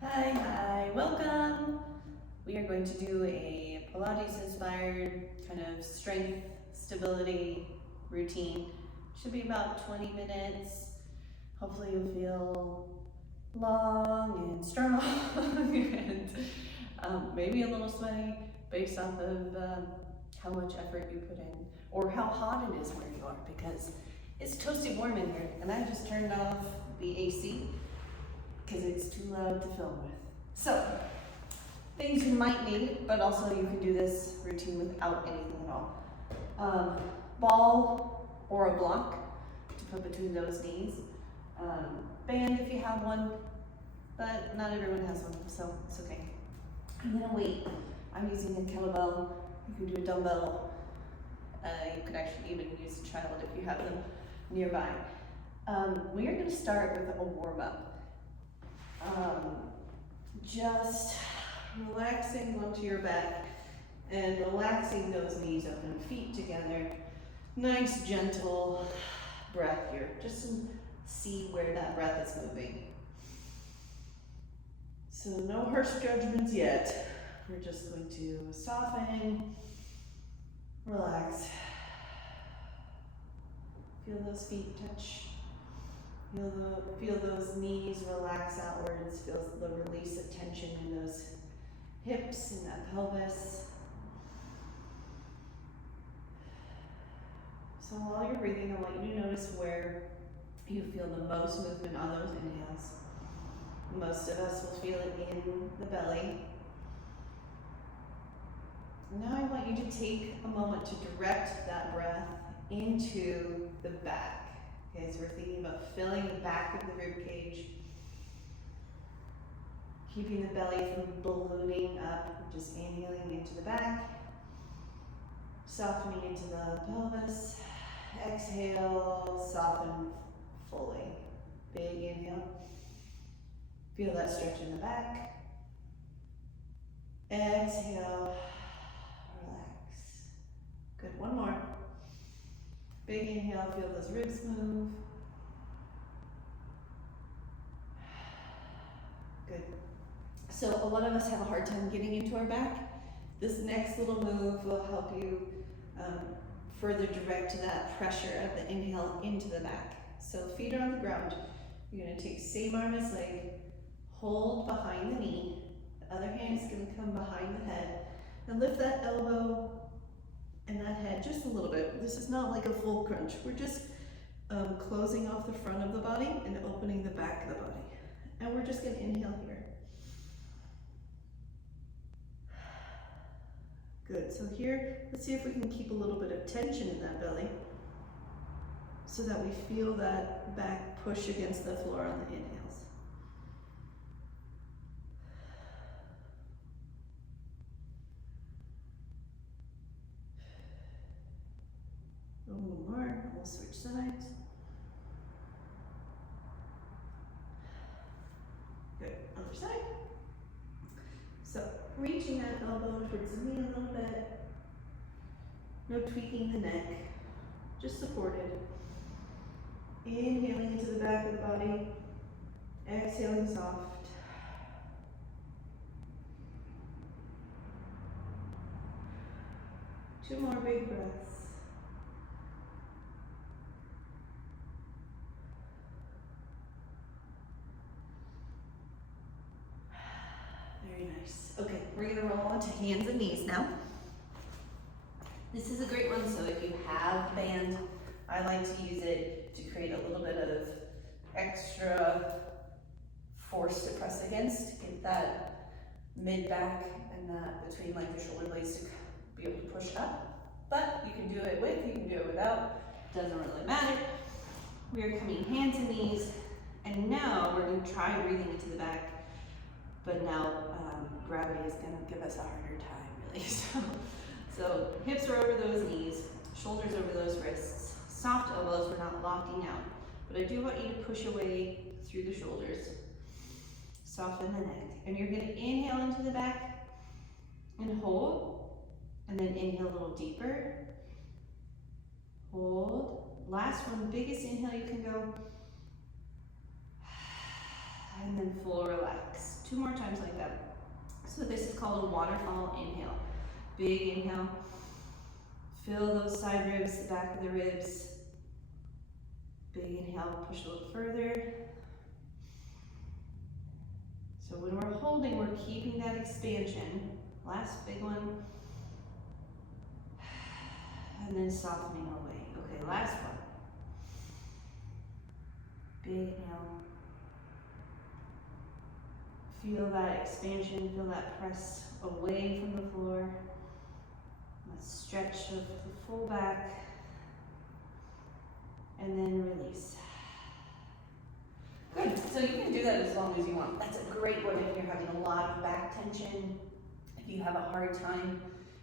Hi, welcome. We are going to do a Pilates inspired kind of strength stability routine. Should be about 20 minutes. Hopefully you'll feel long and strong and maybe a little sweaty based off of how much effort you put in or how hot it is where you are, because it's toasty warm in here and I just turned off the AC because it's too loud to film with. So, things you might need, but also you can do this routine without anything at all. Ball or a block to put between those knees. Band if you have one, but not everyone has one, so it's okay. And then a weight. I'm using a kettlebell. You can do a dumbbell. You could actually even use a child if you have them nearby. We are going to start with a warm-up. Just relaxing onto your back and relaxing those knees up and feet together. Nice gentle breath here, just to see where that breath is moving. So no harsh judgments yet. We're just going to soften, relax. Feel those feet touch. Feel those knees relax outwards. Feel the release of tension in those hips and that pelvis. So while you're breathing, I want you to notice where you feel the most movement on those inhales. Most of us will feel it in the belly. Now I want you to take a moment to direct that breath into the back. Okay, so we're thinking about filling the back of the rib cage, keeping the belly from ballooning up, just inhaling into the back, softening into the pelvis. Exhale, soften fully. Big inhale. Feel that stretch in the back. Exhale, relax. Good, one more. Big inhale, feel those ribs move. Good. So a lot of us have a hard time getting into our back. This next little move will help you further direct that pressure of the inhale into the back. So feet are on the ground. You're going to take same arm as leg, hold behind the knee. The other hand is going to come behind the head and lift that elbow and that head just a little bit. This is not like a full crunch. We're just closing off the front of the body and opening the back of the body. And we're just going to inhale here. Good, so here, let's see if we can keep a little bit of tension in that belly so that we feel that back push against the floor on the inhales. One more, we'll switch sides. Good, other side. So, reaching that elbow towards the knee a little bit. No tweaking the neck, just supported. Inhaling into the back of the body, exhaling soft. Two more big breaths. Very nice. Okay, we're gonna roll onto hands and knees now. This is a great one, so if you have band, I like to use it to create a little bit of extra force to press against, get that mid-back and that between like the shoulder blades to be able to push up. But you can do it with, you can do it without, doesn't really matter. We are coming hands and knees, and now we're going to try breathing into the back, but now gravity is going to give us a harder time, really. So hips are over those knees, shoulders over those wrists, soft elbows, we're not locking out, but I do want you to push away through the shoulders, soften the neck, and you're going to inhale into the back and hold, and then inhale a little deeper, hold. Last one, biggest inhale you can go. and then full relax. 2 more times like that. So this is called a waterfall inhale. Big inhale. Feel those side ribs, the back of the ribs. Big inhale, push a little further. So when we're holding, we're keeping that expansion. Last big one. And then softening away. Okay, last one. Big inhale. Feel that expansion, feel that press away from the floor. That stretch of the full back. And then release. Good, so you can do that as long as you want. That's a great one if you're having a lot of back tension, if you have a hard time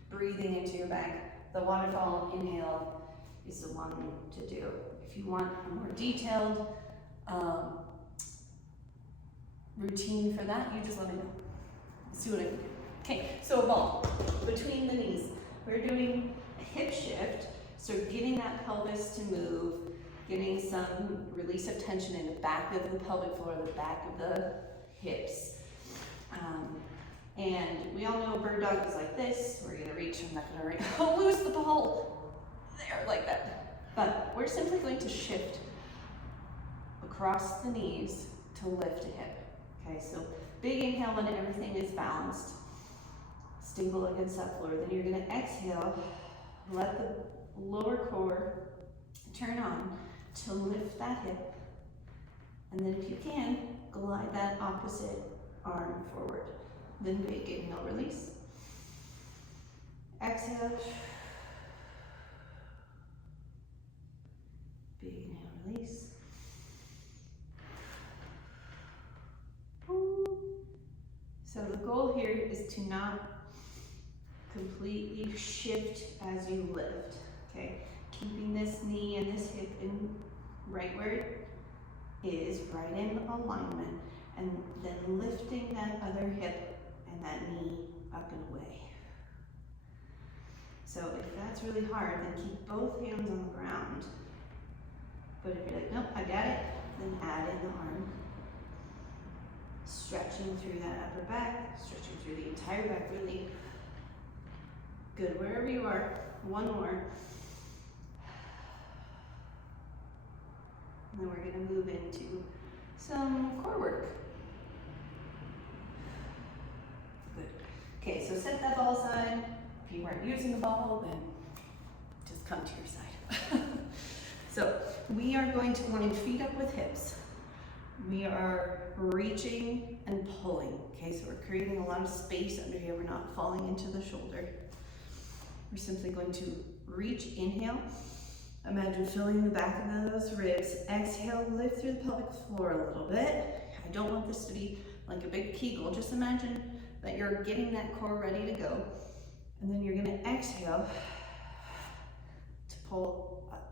breathing into your back. The waterfall inhale is the one to do. If you want a more detailed routine for that, you just let me know. See what I can do. Okay, so a ball between the knees. We're doing a hip shift, so getting that pelvis to move, getting some release of tension in the back of the pelvic floor, the back of the hips. And we all know a bird dog is like this. We're gonna reach, I'm not gonna reach. Oh, lose the ball. There, like that. But we're simply going to shift across the knees to lift a hip. Okay, so big inhale when everything is balanced, stable against that floor. Then you're gonna exhale, let the lower core turn on to lift that hip. And then if you can, glide that opposite arm forward. Then big inhale, release. Exhale. Big inhale, release. So the goal here is to not completely shift as you lift, okay? Keeping this knee and this hip in right where it is, right in alignment, and then lifting that other hip and that knee up and away. So if that's really hard, then keep both hands on the ground. But if you're like, nope, I got it, then add in the arm. Stretching through that upper back, stretching through the entire back, really. Good, wherever you are, one more. And then we're gonna move into some core work. Good. Okay, so set that ball aside. If you weren't using the ball, then just come to your side. So we are going to line feet up with hips. We are reaching and pulling. Okay, so we're creating a lot of space under here. We're not falling into the shoulder. We're simply going to reach, inhale. Imagine filling the back of those ribs. Exhale, lift through the pelvic floor a little bit. I don't want this to be like a big Kegel. Just imagine that you're getting that core ready to go. And then you're gonna exhale to pull up.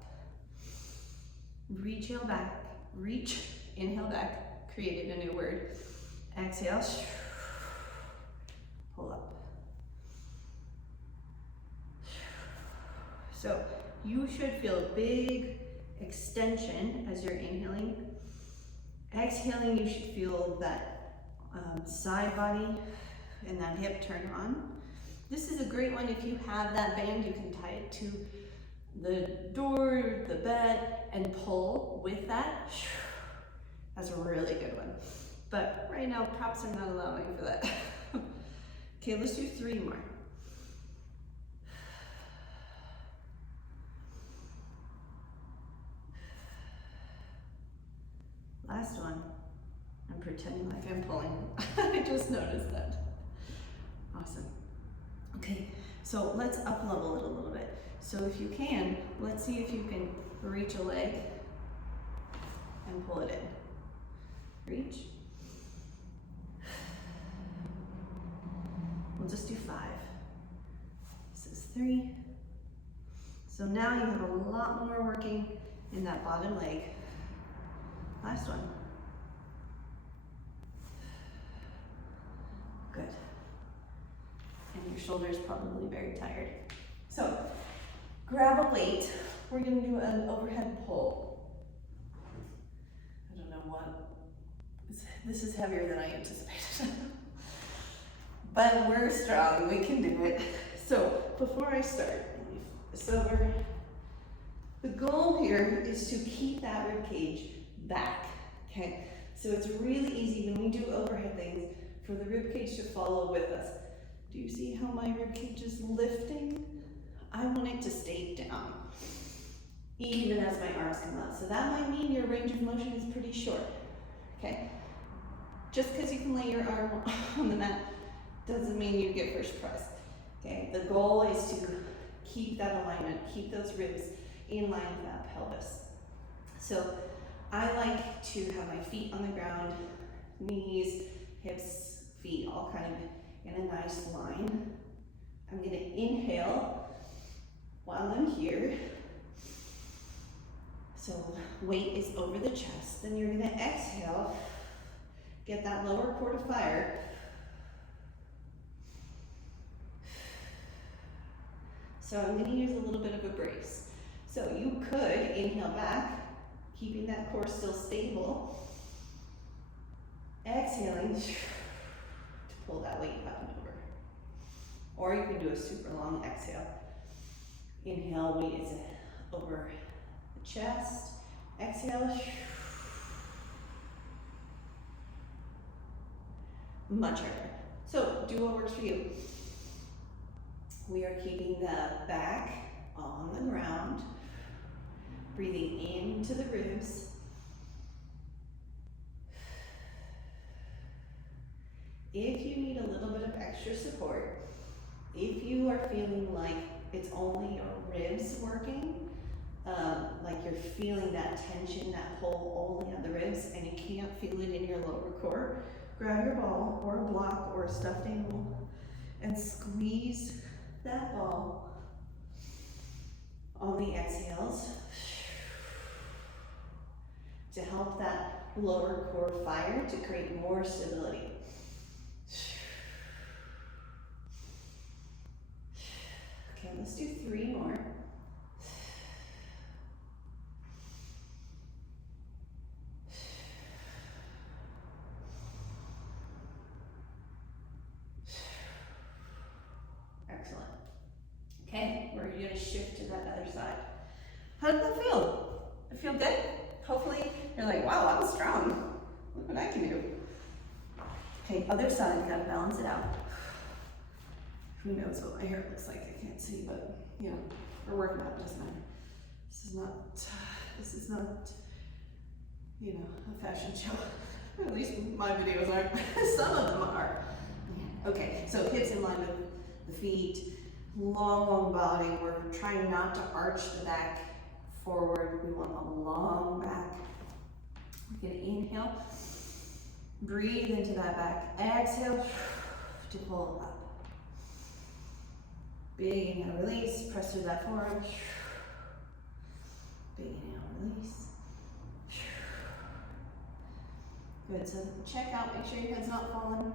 Reach, heel back, reach, inhale back, created a new word. Exhale, pull up. So you should feel a big extension as you're inhaling. Exhaling, you should feel that side body and that hip turn on. This is a great one. If you have that band, you can tie it to the door, the bed, and pull with that. That's a really good one. But right now, props are not allowing for that. Okay, let's do 3 more. Last one. I'm pretending like I'm pulling. I just noticed that. Awesome. Okay, so let's up level it a little bit. So if you can, let's see if you can reach a leg and pull it in. Reach. We'll just do 5. This is 3. So now you have a lot more working in that bottom leg. Last one. Good. And your shoulder is probably very tired. So grab a weight. We're going to do an overhead pull. I don't know what is This is heavier than I anticipated. But we're strong, we can do it. So before I start, let me flip this over. The goal here is to keep that rib cage back, okay? So it's really easy when we do overhead things for the rib cage to follow with us. Do you see how my rib cage is lifting? I want it to stay down, even as my arms come out. So that might mean your range of motion is pretty short, okay? Just because you can lay your arm on the mat doesn't mean you get first prize, okay? The goal is to keep that alignment, keep those ribs in line with that pelvis. So I like to have my feet on the ground, knees, hips, feet, all kind of in a nice line. I'm gonna inhale while I'm here. So weight is over the chest. Then you're gonna exhale, get that lower core to fire. So I'm gonna use a little bit of a brace. So you could inhale back, keeping that core still stable. Exhaling to pull that weight up and over. Or you can do a super long exhale. Inhale, weight is over the chest. Exhale. Much harder. So do what works for you. We are keeping the back on the ground, breathing into the ribs. If you need a little bit of extra support, if you are feeling like it's only your ribs working, like you're feeling that tension, that pull only on the ribs, and you can't feel it in your lower core, grab your ball or a block or a stuffed animal and squeeze that ball on the exhales to help that lower core fire to create more stability. Okay, let's do 3 more. Excellent. Okay, we're gonna shift to that other side. How did that feel? It feel good? Hopefully you're like, wow, that was strong. Look what I can do. Okay, other side, gotta balance it out. Who knows what my hair looks like? I can't see, but you know, we're working out, doesn't matter. This is not, you know, a fashion show. At least my videos aren't. Some of them are. Okay, so hips in line with the feet, long body. We're trying not to arch the back forward. We want a long back. We're gonna inhale, breathe into that back. Exhale to pull up. Big inhale, release, press through that forearm. Big inhale, release. Good, so check out, make sure your head's not falling.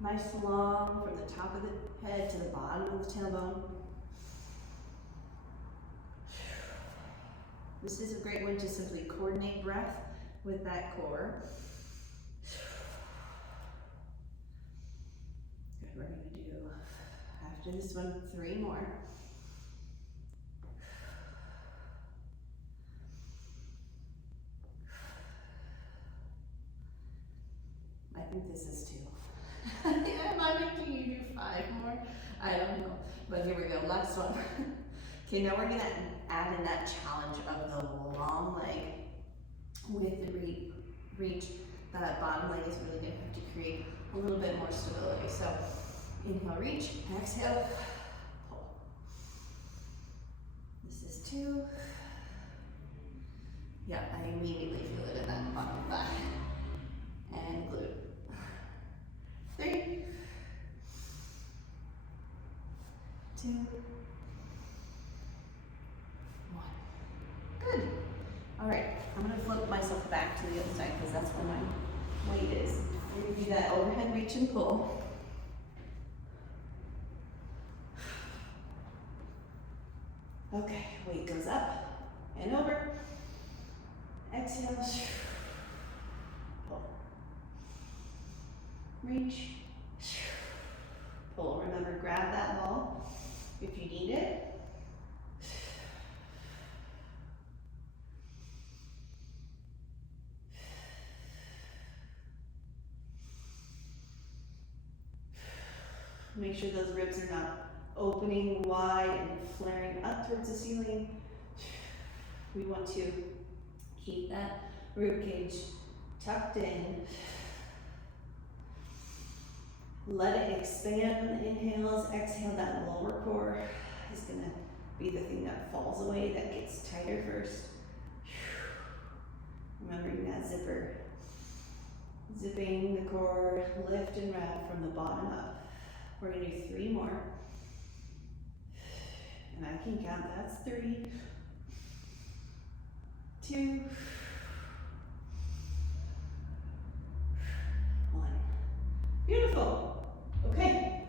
Nice long from the top of the head to the bottom of the tailbone. This is a great one to simply coordinate breath with that core. Good, we're gonna do, after this one, 3 more. I think this is 2. Am I making you do 5 more? I don't know, but here we go, last one. Okay, now we're gonna add in that challenge of the long leg with the reach. That bottom leg is really gonna have to create a little bit more stability. So inhale, reach, exhale, pull. This is 2. Yeah, I immediately feel it in that bottom thigh. And glute. 3, 2, 1. Good. All right, I'm gonna flip myself back to the other side because that's where my weight is. We're gonna do that overhead reach and pull. Okay, weight goes up and over. Exhale. Pull. reach, pull. Remember, grab that ball if you need it. Make sure those ribs are not opening wide and flaring up towards the ceiling. We want to keep that rib cage tucked in. Let it expand on the inhales. Exhale, that lower core is gonna be the thing that falls away, that gets tighter first. Remembering that zipper. Zipping the core, lift and wrap from the bottom up. We're gonna do 3 more. And I can count, that's 3, 2, 1. Beautiful. Okay.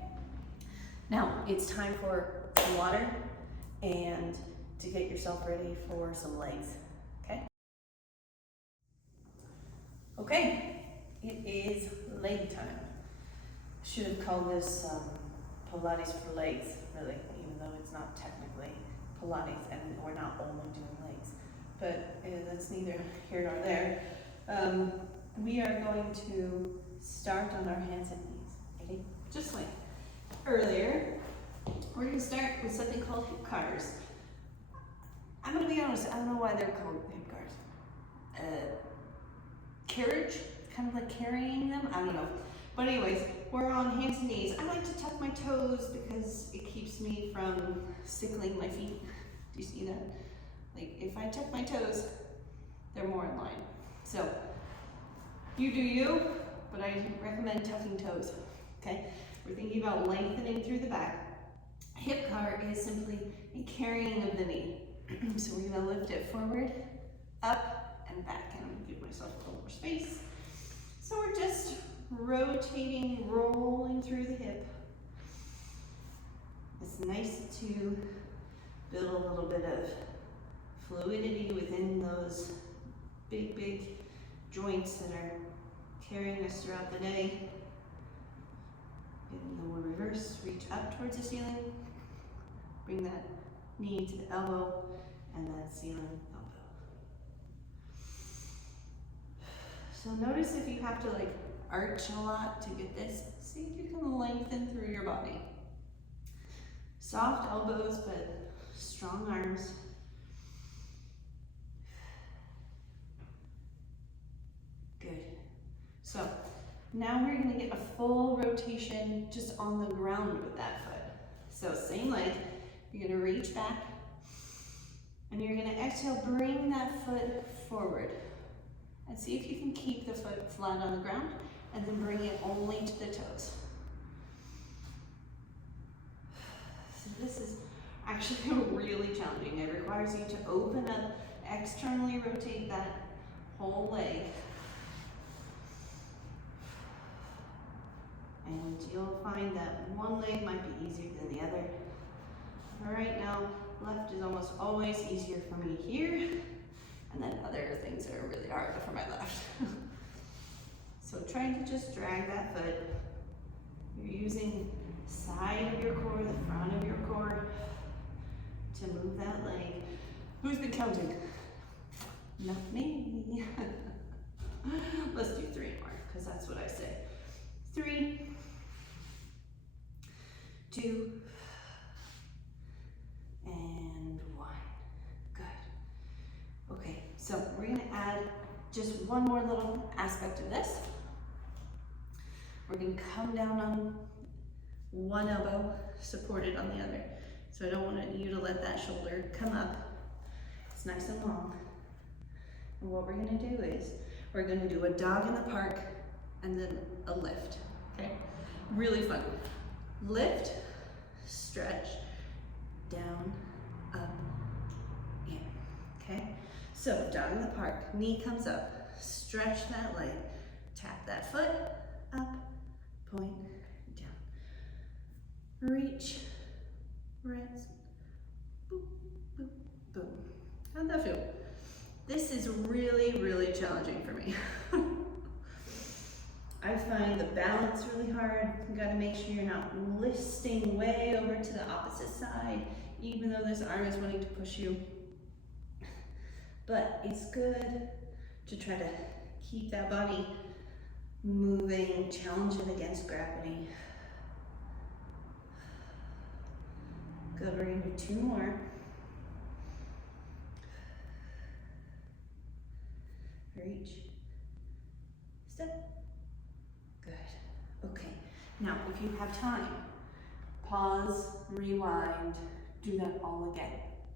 Now it's time for some water and to get yourself ready for some legs. Okay? Okay, it is leg time. Should have called this Pilates for legs, really, even though it's not technically Pilates and we're not only doing legs. But that's neither here nor there. We are going to start on our hands and knees, okay? Just like earlier, we're going to start with something called hip cars. I'm going to be honest, I don't know why they're called hip cars. Carriage, kind of like carrying them, I don't know. But anyways, we're on hands and knees. I like to tuck my toes because it keeps me from sickling my feet. Do you see that? Like if I tuck my toes, they're more in line. So you do you, but I recommend tucking toes, okay? We're thinking about lengthening through the back. Hip car is simply a carrying of the knee. So we're gonna lift it forward, up, and back. And I'm gonna give myself a little more space. So we're just rotating, rolling through the hip. It's nice to build a little bit of fluidity within those big joints that are carrying us throughout the day. And then we'll reverse, reach up towards the ceiling. Bring that knee to the elbow and that ceiling elbow. So notice if you have to like arch a lot to get this, see if you can lengthen through your body. Soft elbows, but strong arms. Good. So now we're gonna get a full rotation just on the ground with that foot. So same leg, you're gonna reach back and you're gonna exhale, bring that foot forward. And see if you can keep the foot flat on the ground and then bring it only to the toes. So this is actually really challenging. It requires you to open up, externally rotate that whole leg. And you'll find that one leg might be easier than the other. For right now, left is almost always easier for me here. And then other things are really hard for my left. So trying to just drag that foot. You're using side of your core, the front of your core to move that leg. Who's been counting? Not me. Let's do 3 more, because that's what I say. 3, 2, and 1. Good. Okay, so we're gonna add just one more little aspect of this. We're gonna come down on one elbow, supported on the other. So I don't want you to let that shoulder come up. It's nice and long. And what we're gonna do is, we're gonna do a dog in the park and then a lift, okay? Really fun. Lift, stretch, down, up, in, okay? So dog in the park, knee comes up, stretch that leg, tap that foot, up, point, down. Reach, rest, boop, boop, boom. How'd that feel? This is really, really challenging for me. I've find the balance really hard. You gotta make sure you're not listing way over to the opposite side, even though this arm is wanting to push you. But it's good to try to keep that body moving, challenge it against gravity. Good, we're gonna do 2 more. Reach, step, good. Okay, now if you have time, pause, rewind, do that all again,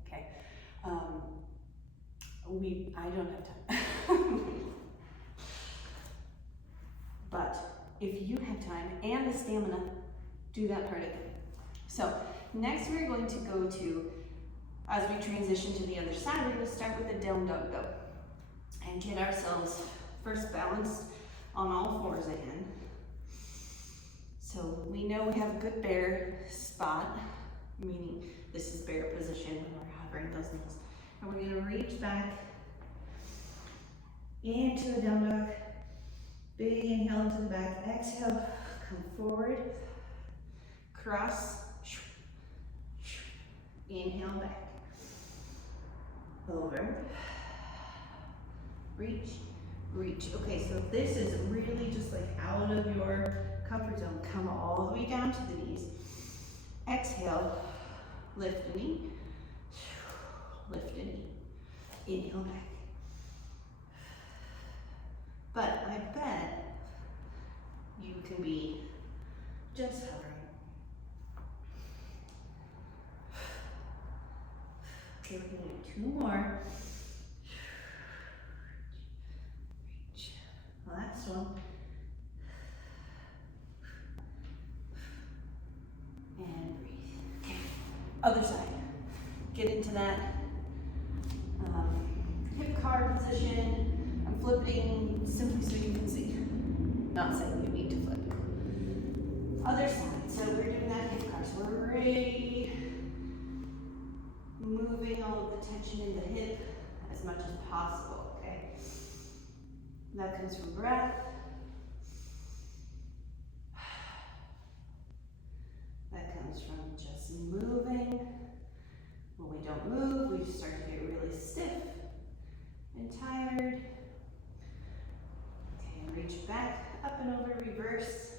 okay? I don't have time. But if you have time and the stamina, do that part again. So next we're going to go to, as we transition to the other side, we're going to start with a down dog go and get ourselves first balanced on all 4s again. So we know we have a good bear spot, meaning this is bear position when we're hovering those knees. And we're going to reach back into a down dog. Big inhale into the back, exhale, come forward, cross, inhale back, over, reach, reach. Okay, so this is really just like out of your comfort zone. Come all the way down to the knees. Exhale, lift the knee, lift the knee, inhale back. But I bet you can be just hovering. Okay, we're gonna do 2 more. Reach. Last one. And breathe. Okay, other side. Get into that hip car position. I'm flipping simply so you can see. Not saying you need to flip. Other side. So we're doing that hip car. So we're really moving all of the tension in the hip as much as possible, okay? That comes from breath. That comes from just moving. When we don't move, we just start to get really stiff and tired. Okay, reach back, up and over, reverse.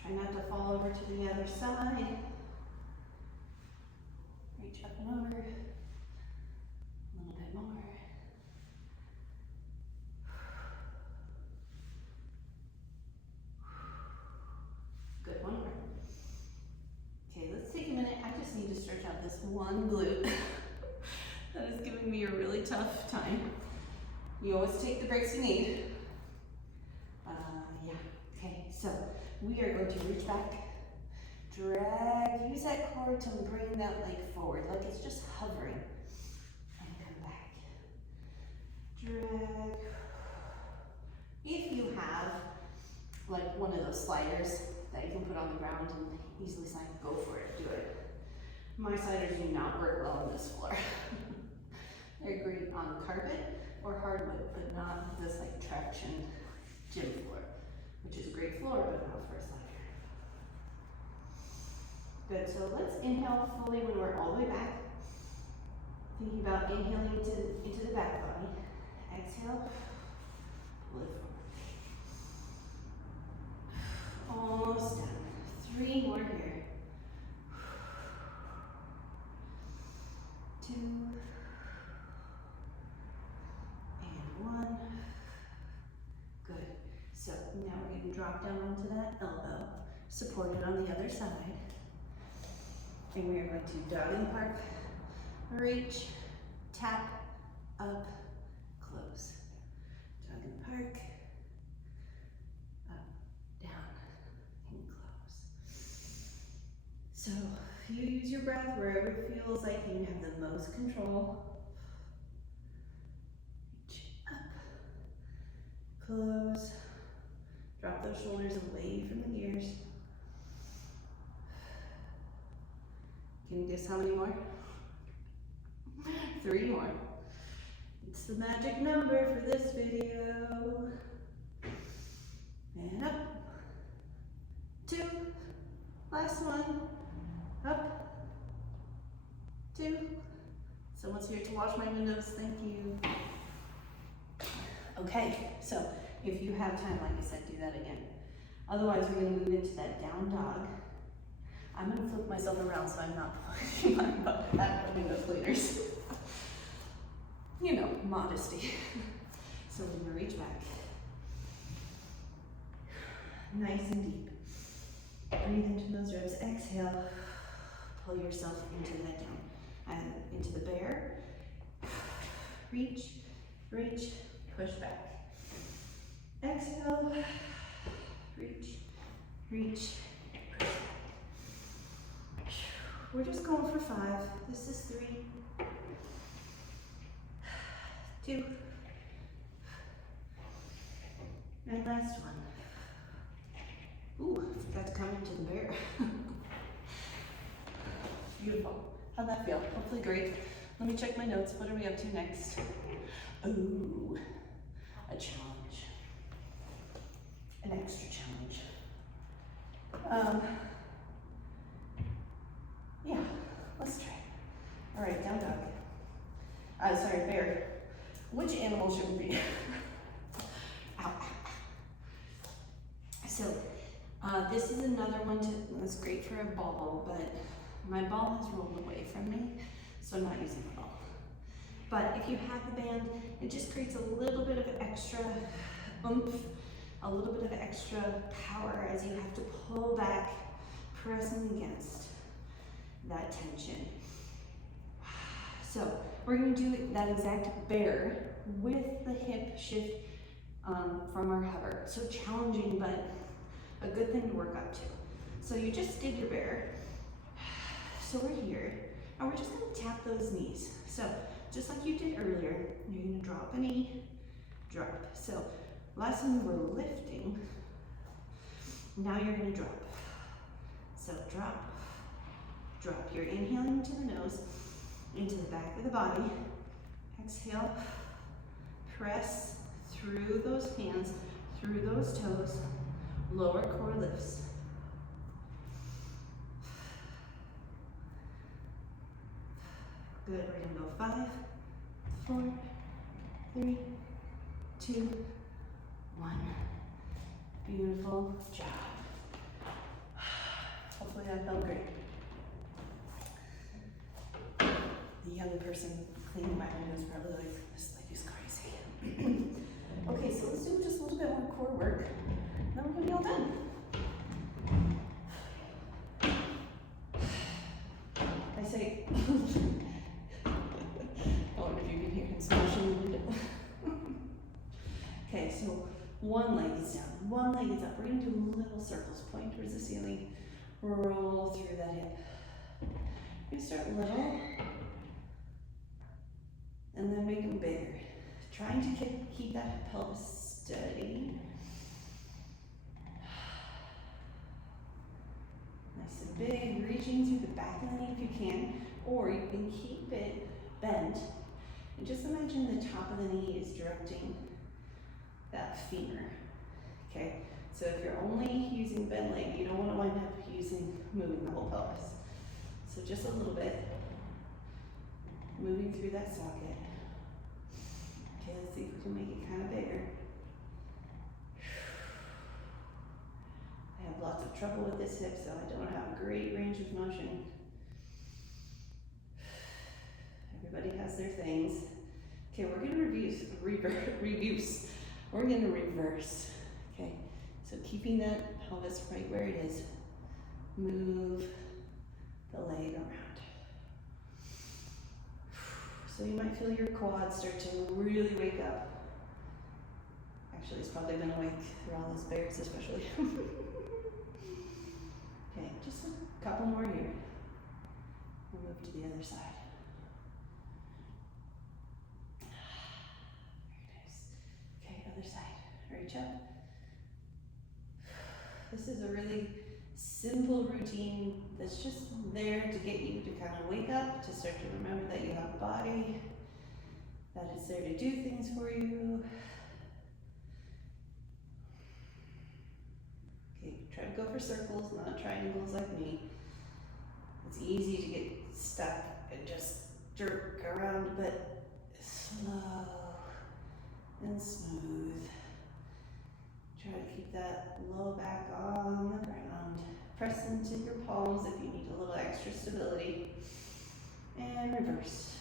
Try not to fall over to the other side. Reach up and over. A little bit more. Good, 1 more. Okay, let's take a minute. I just need to stretch out this one glute. That is giving me a really tough time. You always take the breaks you need. Yeah, okay, so we are going to reach back, drag, use that core to bring that leg forward, like it's just hovering, and come back. Drag. If you have like one of those sliders that you can put on the ground and easily slide, go for it, do it. My sliders do not work well on this floor. They're great on carpet or hardwood, but not this like traction gym floor, which is a great floor, but not for a slider. Good, so let's inhale fully when we're all the way back. Thinking about inhaling into the back body. Exhale, lift forward. Almost done. 3 more here. 2. And 1. Good. So now we're going to drop down onto that elbow, support it on the other side. And we are going to dog in the park, reach, tap, up, close. Dog in the park, up, down, and close. So you use your breath wherever it feels like you have the most control. Reach up, close, drop those shoulders away from the ears. Can you guess how many more? 3 more. It's What's the magic number for this video? And up. 2. Last one. Up. 2. Someone's here to wash my windows. Thank you. Okay, so if you have time, like I said, do that again. Otherwise, we're going to move into that down dog. I'm going to flip myself around so I'm not pushing my butt at window cleaners. You know, modesty. So we're going to reach back. Nice and deep. Breathe into those ribs. Exhale. Pull yourself into that down. And into the bear. Reach, reach, push back. Exhale. Reach, reach, push back. We're just going for 5. This is 3, 2, and last one. Ooh, I forgot to come into the bear. Beautiful. How'd that feel? Hopefully great. Let me check my notes. What are we up to next? Ooh, a challenge. An extra challenge. Yeah, let's try. All right, down dog. Sorry, bear. Which animal should we be? Ow. So, this is another one that's great for a ball, but my ball has rolled away from me, so I'm not using the ball. But if you have the band, it just creates a little bit of extra oomph, a little bit of extra power as you have to pull back, pressing against that tension. So we're going to do that exact bear with the hip shift from our hover. So challenging, but a good thing to work up to. So you just did your bear. So we're here, and we're just going to tap those knees. So just like you did earlier, you're going to drop a knee, drop. So last time we were lifting, now you're going to drop. So drop, drop. You're inhaling into the nose, into the back of the body. Exhale, press through those hands, through those toes, lower core lifts. Good, we're gonna go 5, 4, 3, 2, 1. Beautiful job. Hopefully that felt great. The young person cleaning my windows probably like, this lady's crazy. Okay, so let's do just a little bit more core work, then we're gonna be all done. I say, I wonder if you can hear him smashing the window. Okay, so one leg is down, one leg is up. We're gonna do little circles, point towards the ceiling, roll through that hip. We're gonna start little, and then make them bigger. Trying to keep that pelvis steady. Nice and big, reaching through the back of the knee if you can, or you can keep it bent. And just imagine the top of the knee is directing that femur, okay? So if you're only using bent leg, you don't want to wind up moving the whole pelvis. So just a little bit, moving through that socket. Okay, let's see if we can make it kind of bigger. I have lots of trouble with this hip, so I don't have great range of motion. Everybody has their things. Okay, we're gonna reverse. We're gonna reverse, okay? So keeping that pelvis right where it is, move the leg around. So you might feel your quads start to really wake up. Actually, it's probably been awake through all those bears, especially. Okay, just a couple more here. We'll move to the other side. Very nice. Okay, other side. Reach up. This is a really simple routine that's just there to get you to kind of wake up, to start to remember that you have a body, that it's there to do things for you. Okay, try to go for circles, not triangles like me. It's easy to get stuck and just jerk around, but slow and smooth. Try to keep that low back on the ground. Press into your palms if you need a little extra stability. And reverse.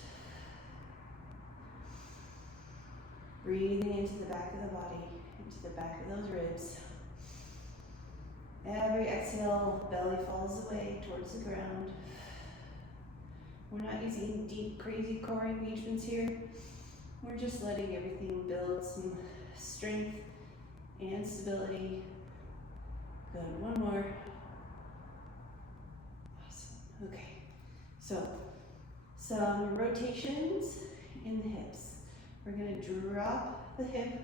Breathing into the back of the body, into the back of those ribs. Every exhale, belly falls away towards the ground. We're not using deep, crazy core engagements here. We're just letting everything build some strength and stability. Good, one more. Awesome, okay. So, some rotations in the hips. We're gonna drop the hip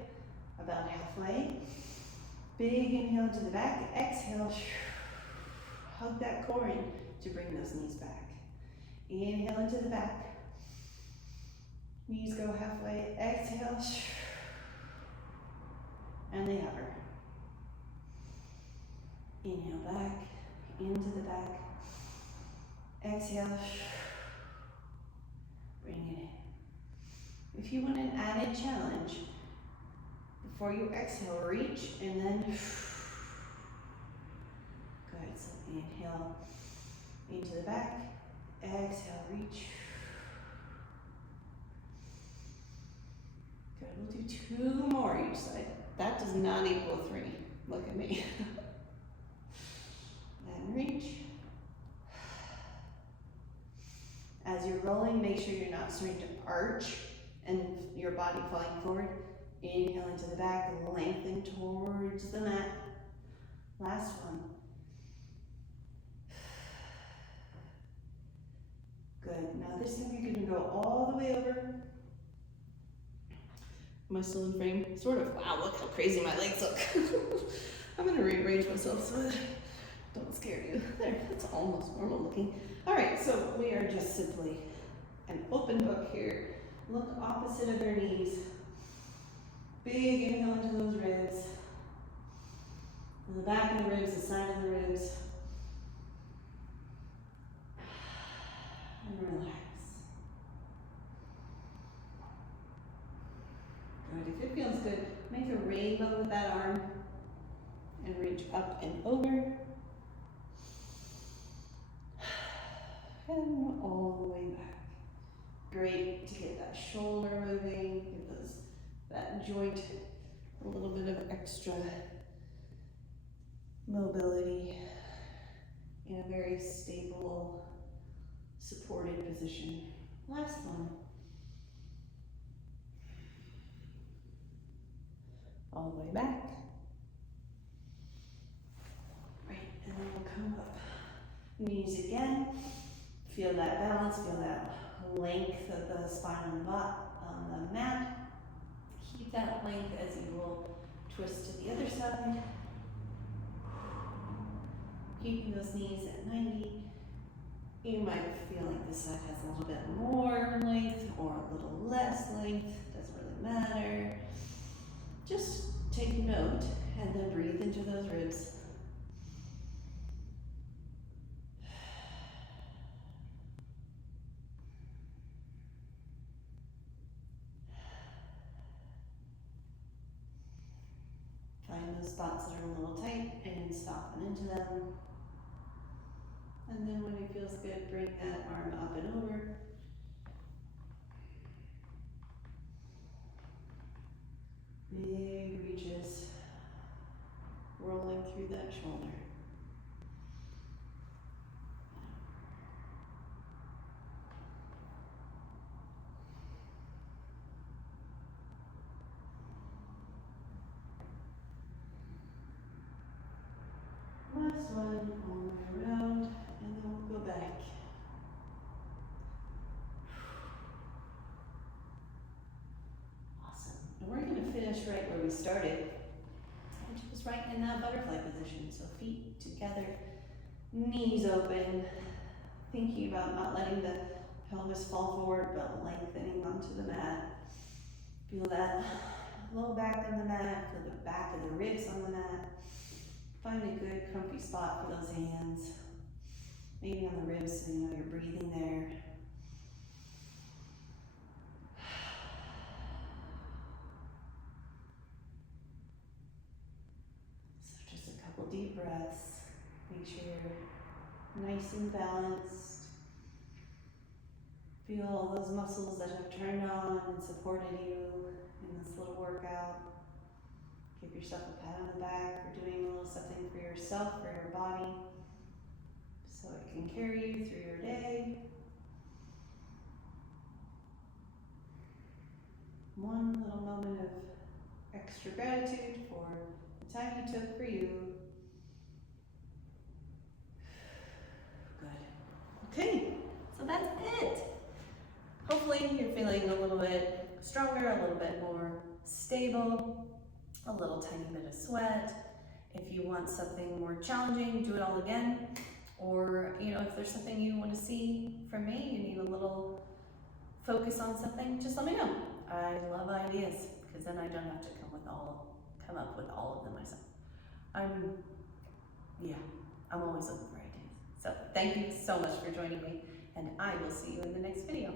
about halfway. Big inhale into the back, exhale, hug that core in to bring those knees back. Inhale into the back. Knees go halfway, exhale, and they hover. Inhale back, into the back. Exhale, bring it in. If you want an added challenge, before you exhale, reach and then good. So inhale into the back, exhale, reach. Good, we'll do 2 more each side. That does not equal 3. Look at me. And reach. As you're rolling, make sure you're not starting to arch and your body falling forward. Inhale into the back, lengthen towards the mat. Last one. Good, now this time you're gonna go all the way over. Am I still in frame? Sort of. Wow, look how crazy my legs look. I'm gonna rearrange myself so that I don't scare you. There, that's almost normal looking. All right, so we are just simply an open book here. Look opposite of your knees. Big inhale into those ribs. And the back of the ribs, the side of the ribs. And relax. Good, if it feels good, make a rainbow with that arm and reach up and over. And all the way back. Great to get that shoulder moving, give that joint a little bit of extra mobility in a very stable, supported position. Last one. All the way back. Right, and then we'll come up. Knees again. Feel that balance, feel that length of the spine on the mat. Keep that length as you will twist to the other side. Keeping those knees at 90. You might feel like this side has a little bit more length or a little less length. Doesn't really matter. Just take note and then breathe into those ribs. Find those spots that are a little tight and soften into them. And then when it feels good, bring that arm up and over. Big reaches, rolling through that shoulder. Last one, all the way around, and then we'll go back. Awesome. And we're going to finish right where we started, which was right in that butterfly position. So feet together, knees open, thinking about not letting the pelvis fall forward, but lengthening onto the mat. Feel that low back on the mat, feel the back of the ribs on the mat. Find a good comfy spot for those hands. Maybe on the ribs so you know you're breathing there. So just a couple deep breaths. Make sure you're nice and balanced. Feel all those muscles that have turned on and supported you in this little workout. Give yourself a pat on the back for doing a little something for yourself, for your body, so it can carry you through your day. One little moment of extra gratitude for the time you took for you. Good. Okay, so that's it. Hopefully you're feeling a little bit stronger, a little bit more stable, a little tiny bit of sweat. If you want something more challenging, do it all again. Or, if there's something you want to see from me, you need a little focus on something, just let me know. I love ideas, because then I don't have to come up with all of them myself. I'm always looking for ideas. So thank you so much for joining me, and I will see you in the next video.